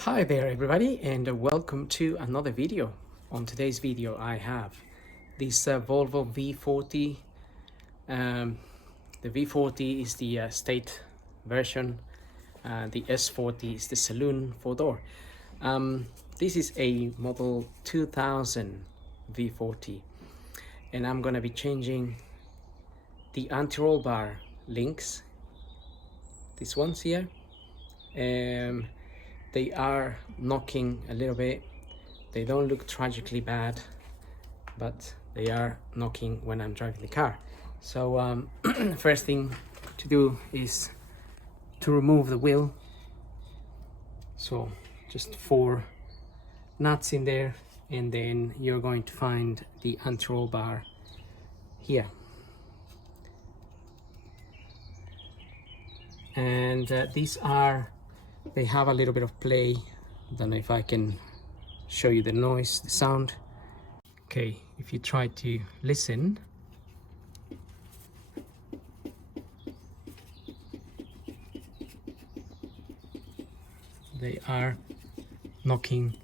Hi there everybody, and welcome to another video. On today's video I have this Volvo V40. The V40 is the state version, the S40 is the saloon 4-door. This is a model 2000 V40, and I'm gonna be changing the anti-roll bar links, these ones here. They are knocking a little bit. They don't look tragically bad, but they are knocking when I'm driving the car. So first thing to do is to remove the wheel. So just 4 nuts in there, and then you're going to find the anti-roll bar here. And they have a little bit of play. Don't know if I can show you the noise, the sound. Okay, if you try to listen, they are knocking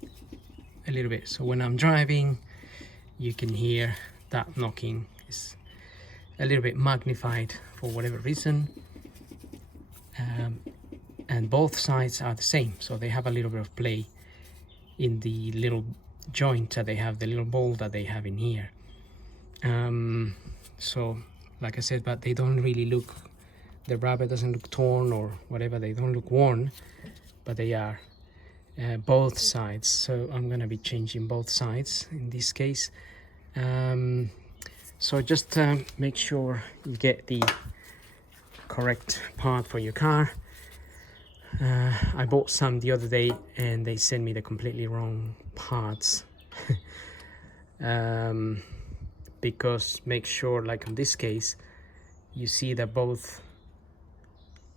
a little bit. So when I'm driving, you can hear that knocking is a little bit magnified for whatever reason. And both sides are the same, so they have a little bit of play in the little joint that they have, the little bowl that they have in here. So like I said, but they don't really look, the rubber doesn't look torn or whatever, they don't look worn, but they are both sides. So I'm gonna be changing both sides in this case. So just make sure you get the correct part for your car. I bought some the other day and they sent me the completely wrong parts. Because make sure, like in this case, you see that both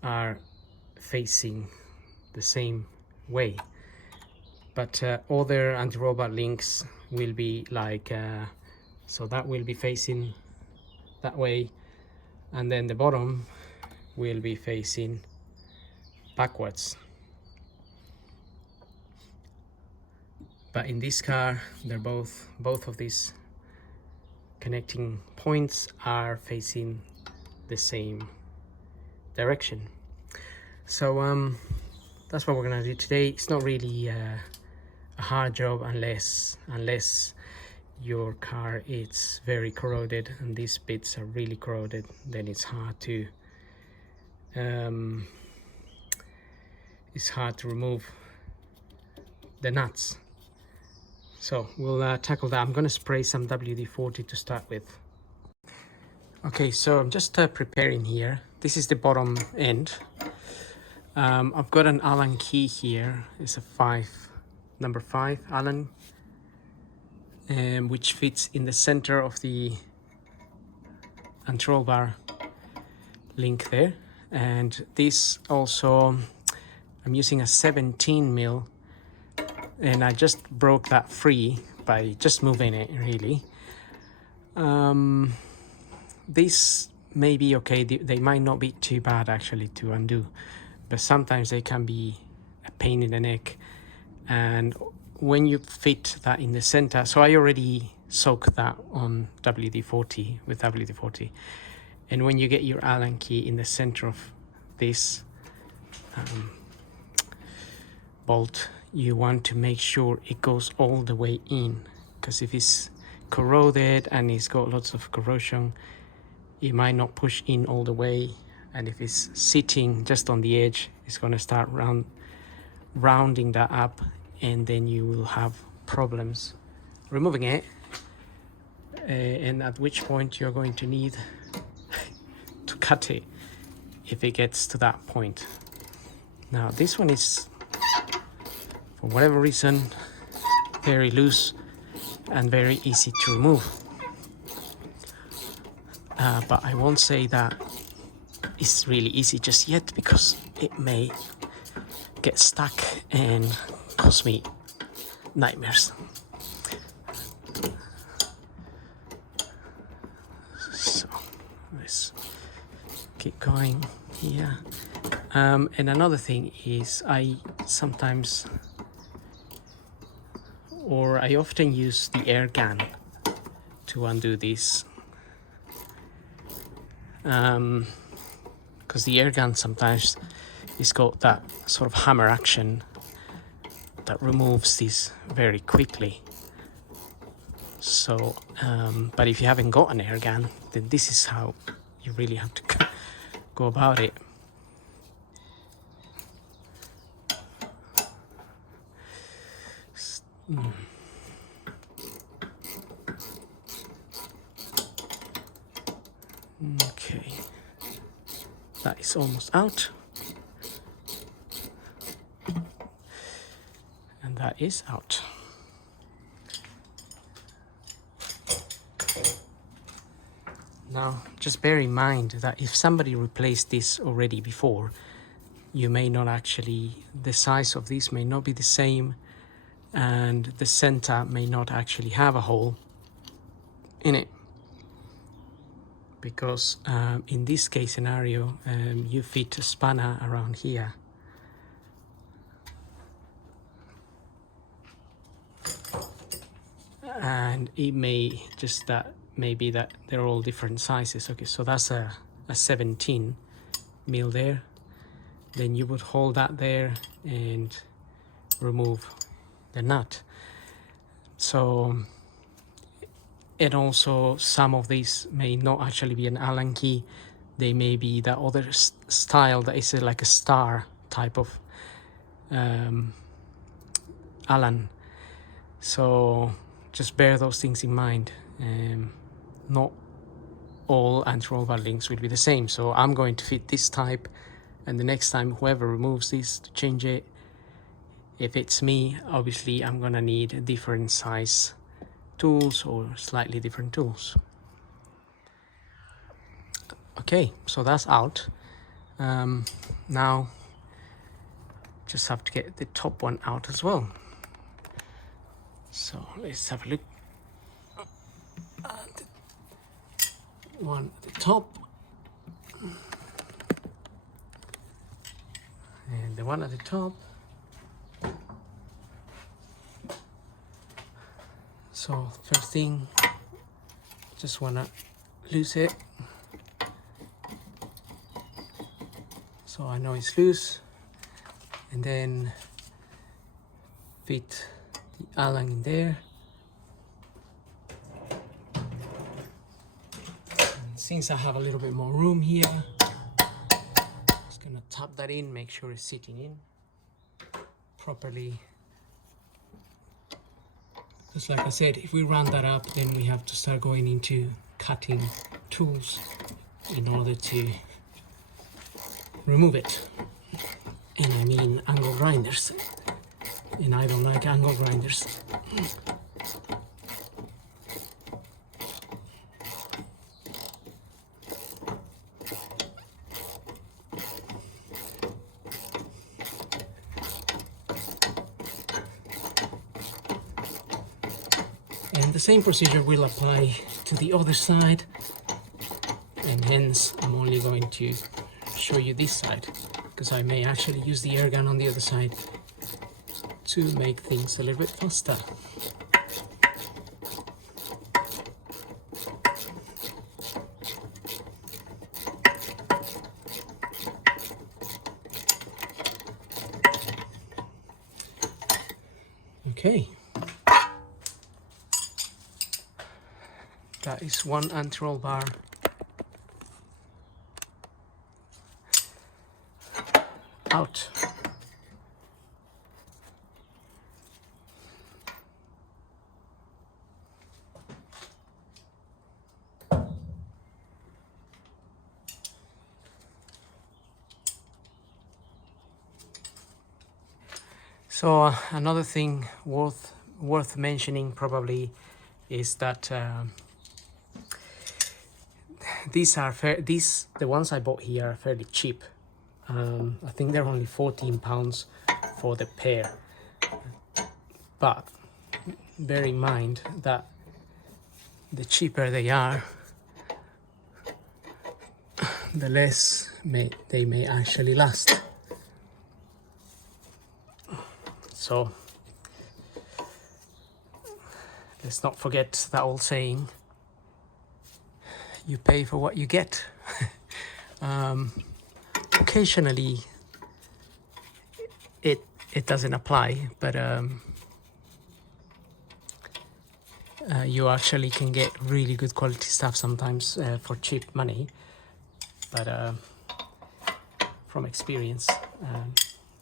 are facing the same way, but other anti-robot links will be like so that will be facing that way, and then the bottom will be facing backwards. But in this car, they're both of these connecting points are facing the same direction. So that's what we're gonna do today. It's not really a hard job unless your car is very corroded, and these bits are really corroded. Then it's hard to remove the nuts. So we'll tackle that. I'm going to spray some WD-40 to start with. Okay, so I'm just preparing here. This is the bottom end. I've got an Allen key here. It's a number 5 Allen, which fits in the center of the anti-roll bar link there. And this also, I'm using a 17 mil, and I just broke that free by just moving it, really. These may be okay, they might not be too bad actually to undo, but sometimes they can be a pain in the neck. And when you fit that in the center, so I already soaked that on WD-40 with WD-40, and when you get your Allen key in the center of this bolt, you want to make sure it goes all the way in, because if it's corroded and it's got lots of corrosion, it might not push in all the way, and if it's sitting just on the edge, it's going to start rounding that up, and then you will have problems removing it, and at which point you're going to need to cut it if it gets to that point. Now this one is, for whatever reason, very loose and very easy to remove. But I won't say that it's really easy just yet, because it may get stuck and cause me nightmares. So let's keep going here. And another thing is, I sometimes or I often use the air gun to undo this, because the air gun sometimes it's got that sort of hammer action that removes this very quickly. So but if you haven't got an air gun, then this is how you really have to go about it. Okay, that is almost out, and that is out. Now just bear in mind that if somebody replaced this already before, you may not actually, the size of this may not be the same, and the center may not actually have a hole in it, because in this case scenario you fit a spanner around here, and it may just that maybe that they're all different sizes. Okay, so that's a 17 mil there. Then you would hold that there and remove the nut. So, and also some of these may not actually be an Allen key. They may be that other style that is like a star type of Allen. So just bear those things in mind. Not all anti-roll bar links will be the same. So I'm going to fit this type, and the next time whoever removes this to change it, if it's me, obviously I'm gonna need different size tools or slightly different tools. Okay, so that's out. Now just have to get the top one out as well. So let's have a look at the one at the top and the one at the top. So first thing, just wanna loose it so I know it's loose, and then fit the Allen in there. And since I have a little bit more room here, just gonna tap that in, make sure it's sitting in properly. Because like I said, if we round that up, then we have to start going into cutting tools in order to remove it. And I mean angle grinders. And I don't like angle grinders. And the same procedure will apply to the other side, and hence I'm only going to show you this side, because I may actually use the air gun on the other side to make things a little bit faster. Okay. That is one anti-roll bar out. So another thing worth mentioning probably is that the ones I bought here are fairly cheap. I think they're only £14 for the pair, but bear in mind that the cheaper they are, the less they may actually last. So let's not forget that old saying, you pay for what you get. Occasionally it doesn't apply, but you actually can get really good quality stuff sometimes for cheap money. But from experience,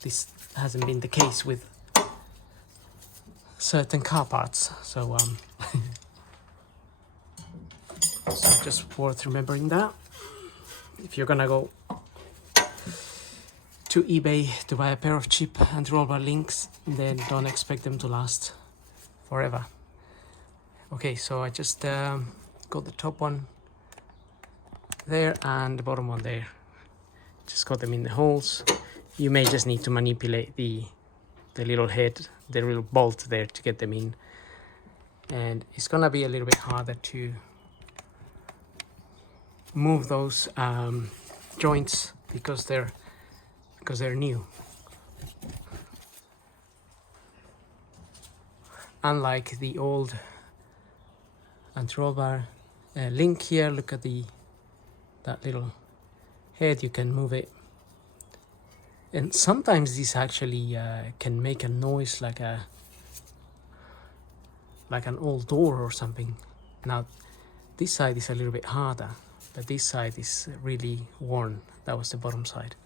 this hasn't been the case with certain car parts. So, so just worth remembering that. If you're gonna go to eBay to buy a pair of cheap anti-roll bar links, then don't expect them to last forever. Okay, so I just got the top one there and the bottom one there. Just got them in the holes. You may just need to manipulate the little head, the little bolt there to get them in. And it's gonna be a little bit harder to move those joints because they're new. Unlike the old anti-roll bar link here, look at that little head, you can move it. And sometimes this actually can make a noise like an old door or something. Now this side is a little bit harder, but this side is really worn. That was the bottom side.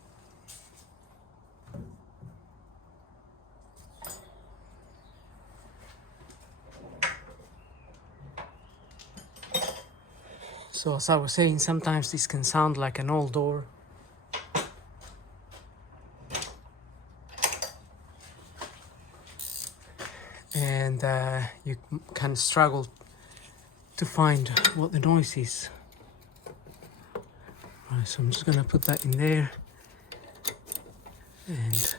So as I was saying, sometimes this can sound like an old door. And you kind of struggle to find what the noise is. Right, so I'm just gonna put that in there and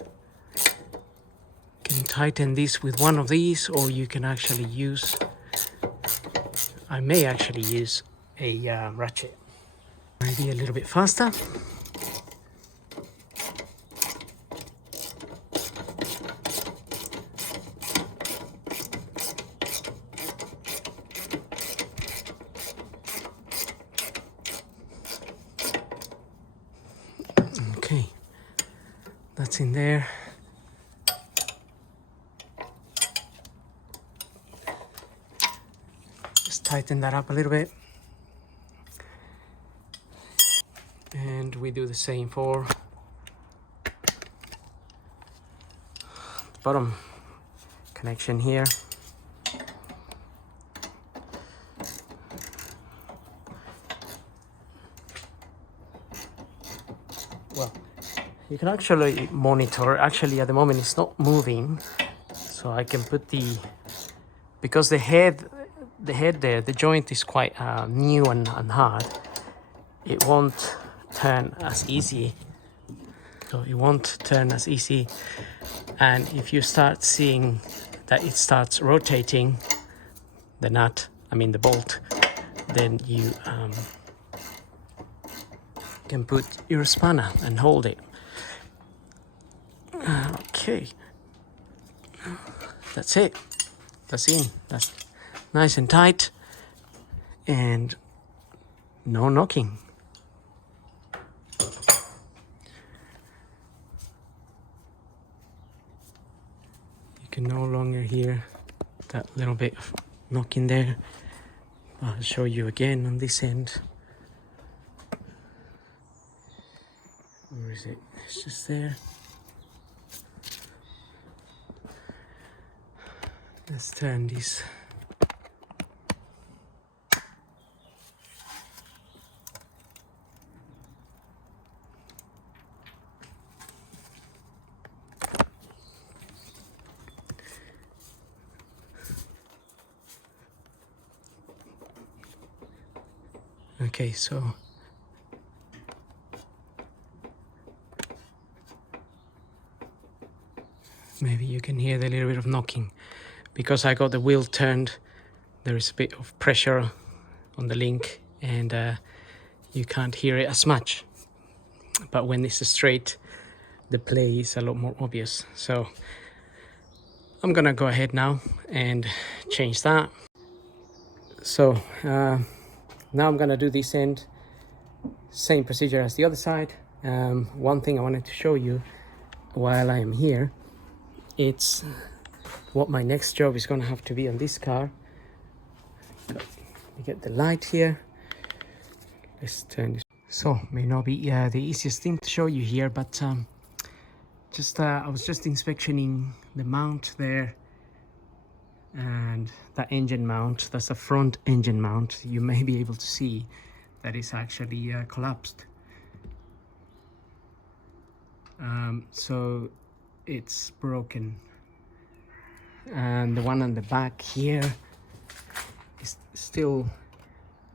can tighten this with one of these, or you can actually use, I may actually use a ratchet. Maybe a little bit faster. Okay, that's in there. Just tighten that up a little bit. And we do the same for the bottom connection here. Well, you can actually monitor. Actually, at the moment it's not moving, so I can put because the head there, the joint is quite new and hard. It won't turn as easy. So it won't turn as easy. And if you start seeing that it starts rotating, the nut, I mean the bolt, then you can put your spanner and hold it. Okay, that's it. That's in. That's nice and tight, and no knocking. You can no longer hear that little bit of knocking there. I'll show you again on this end. Where is it? It's just there. Let's turn this. Okay, so maybe you can hear the little bit of knocking. Because I got the wheel turned, there is a bit of pressure on the link, and you can't hear it as much. But when it's straight, the play is a lot more obvious. So I'm gonna go ahead now and change that. So now I'm gonna do this end, same procedure as the other side. One thing I wanted to show you while I am here, it's what my next job is gonna have to be on this car. You get the light here. Let's turn this. So may not be the easiest thing to show you here, but I was just inspectioning the mount there, and that engine mount, that's a front engine mount. You may be able to see that it's actually collapsed. So it's broken, and the one on the back here is still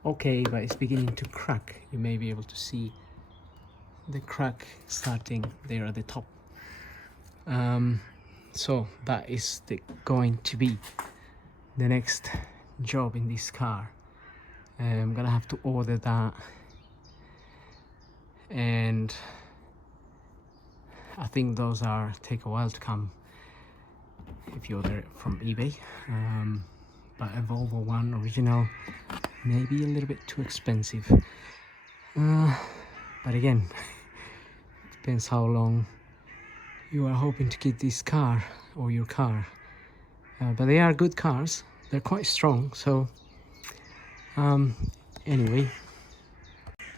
okay, but it's beginning to crack. You may be able to see the crack starting there at the top. So that is going to be the next job in this car. I'm gonna have to order that, and I think those take a while to come if you order it from eBay. But a Volvo one original may be a little bit too expensive. But again, depends how long you are hoping to get this car or your car. But they are good cars. They're quite strong. So anyway,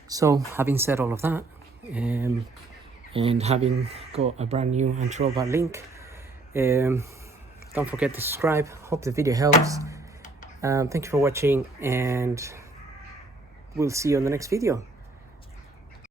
so having said all of that, and having got a brand new antiroll bar link, don't forget to subscribe. Hope the video helps. Thank you for watching, and we'll see you on the next video.